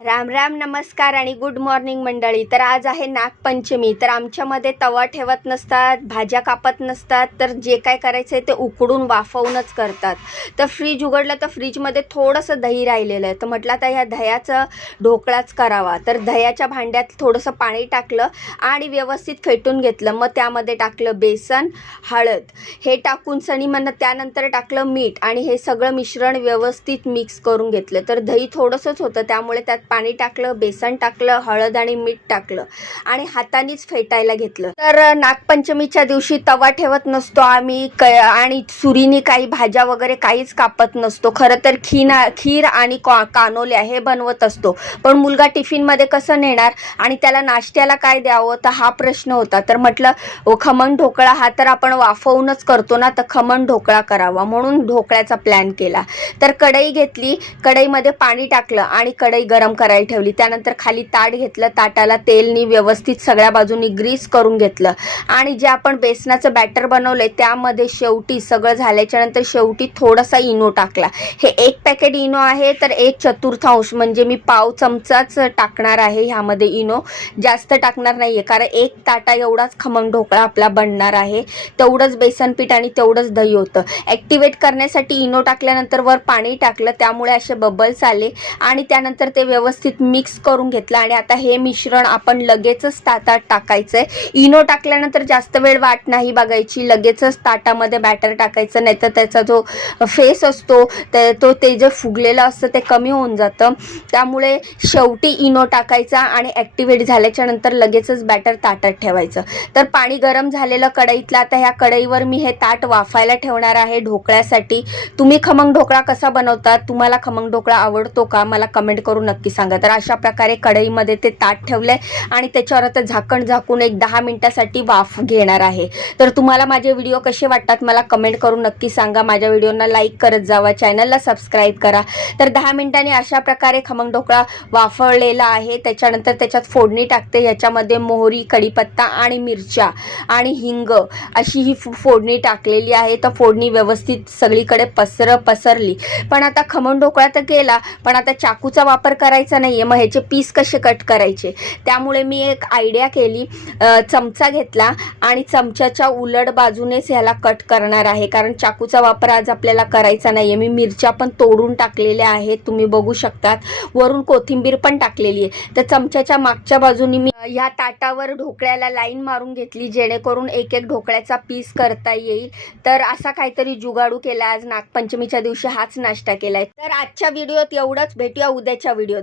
राम राम, नमस्कार आणि good morning मंडळी. तर आज आहे नागपंचमी. तर आमच्यामध्ये तवा ठेवत नसतात, भाज्या कापत नसतात, तर जे काय करायचं आहे ते उकडून वाफवूनच करतात. तर फ्रीज उघडलं तर फ्रीजमध्ये थोडंसं दही राहिलेलं आहे. तर म्हटलं आता ह्या दह्याचं ढोकळाच करावा. तर दह्याच्या भांड्यात थोडंसं पाणी टाकलं आणि व्यवस्थित फेटून घेतलं. मग त्यामध्ये टाकलं बेसन, हळद हे टाकून सनी मग त्यानंतर टाकलं मीठ आणि हे सगळं मिश्रण व्यवस्थित मिक्स करून घेतलं. तर दही थोडंसंच होतं त्यामुळे त्यात पाणी टाकलं, बेसन टाकलं, हळद आणि मीठ टाकलं आणि हातानेच फेटायला घेतलं. तर नागपंचमीच्या दिवशी तवा ठेवत नसतो आम्ही आणि सुरीने काही भाज्या वगैरे काहीच कापत नसतो. खरं तर खीर आणि कानोल्या हे बनवत असतो. पण मुलगा टिफिनमध्ये कसं नेणार आणि त्याला नाश्त्याला काय द्यावं तर हा प्रश्न होता. तर म्हटलं खमण ढोकळा हा तर आपण वाफवूनच करतो ना, तर खमण ढोकळा करावा म्हणून ढोकळ्याचा प्लॅन केला. तर कढई घेतली, कढईमध्ये पाणी टाकलं आणि कढई गरम करायला ठेवली. त्यानंतर खाली ताट घेतलं, ताटाला तेलनी व्यवस्थित सगळ्या बाजूनी ग्रीस करून घेतलं आणि जे आपण बेसनाचं बॅटर बनवलंय त्यामध्ये शेवटी सगळं झाल्याच्या नंतर शेवटी थोडासा इनो टाकला. हे 1 पॅकेट इनो आहे, तर 1/4 म्हणजे मी पाव चमचाच टाकणार आहे ह्यामध्ये इनो. जास्त टाकणार नाहीये कारण 1 ताटा एवढाच खमण ढोकळा आपला बनणार आहे. तेवढंच बेसन पीठ आणि तेवढंच दही होतं. ॲक्टिवेट करण्यासाठी इनो टाकल्यानंतर वर पाणी टाकलं त्यामुळे असे बबल्स आले आणि त्यानंतर ते व्यवस्थित मिक्स करून घेतलं आणि आता हे मिश्रण आपण लगेचच ताटात टाकायचंय. इनो टाकल्यानंतर जास्त वेळ वाट नाही बघायची, लगेचच ताटामध्ये बॅटर टाकायचं, नाहीतर त्याचा जो फेस असतो ते जे फुगलेलं असतं ते कमी होऊन जातं. त्यामुळे शेवटी इनो टाकायचा आणि ॲक्टिवेट झाल्याच्या नंतर लगेचच बॅटर ताटात ठेवायचं. तर पाणी गरम झालेलं कढईतलं, आता ह्या कढईवर मी हे ताट वाफायला ठेवणार आहे ढोकळ्यासाठी. तुम्ही खमंग ढोकळा कसा बनवतात, तुम्हाला खमंग ढोकळा आवडतो का, मला कमेंट करून नक्की सांगा. तर अशा प्रकारे कढईमध्ये ते ताट ठेवलंय आणि त्याच्यावर आता झाकण झाकून एक 10 मिनिटासाठी वाफ घेणार आहे. तर तुम्हाला माझे व्हिडिओ कसे वाटतात मला कमेंट करून नक्की सांगा. माझ्या व्हिडिओना लाईक करत जावा, चॅनलला सबस्क्राईब करा. तर 10 मिनिटांनी अशा प्रकारे खमंग ढोकळा वाफवलेला आहे. त्याच्यानंतर त्याच्यात फोडणी टाकते. याच्यामध्ये मोहरी, कढीपत्ता आणि मिरच्या आणि हिंग अशी ही फोडणी टाकलेली आहे. तर फोडणी व्यवस्थित सगळीकडे पसरली. पण आता खमंग ढोकळा तर केला, पण आता चाकूचा वापर करायचा नाहीये. मग ह्याचे पीस कसे कट करायचे, त्यामुळे मी एक आयडिया केली. चमचा घेतला आणि चमच्याच्या उलट बाजूनेच ह्याला कट करणार आहे कारण चाकूचा वापर आज आपल्याला करायचा नाहीये. मी मिरच्या पण तोडून टाकलेल्या आहेत, तुम्ही बघू शकतात. वरून कोथिंबीर पण टाकलेली आहे. तर चमच्याच्या मागच्या बाजूनी मी ह्या ताटावर ढोकळ्याला लाईन मारून घेतली जेणेकरून एक एक ढोकळ्याचा पीस करता येईल. तर असा काहीतरी जुगाडू केला आज नागपंचमीच्या दिवशी, हाच नाश्ता केलाय. तर आजच्या व्हिडिओत एवढंच. भेटूया उद्याच्या व्हिडिओत.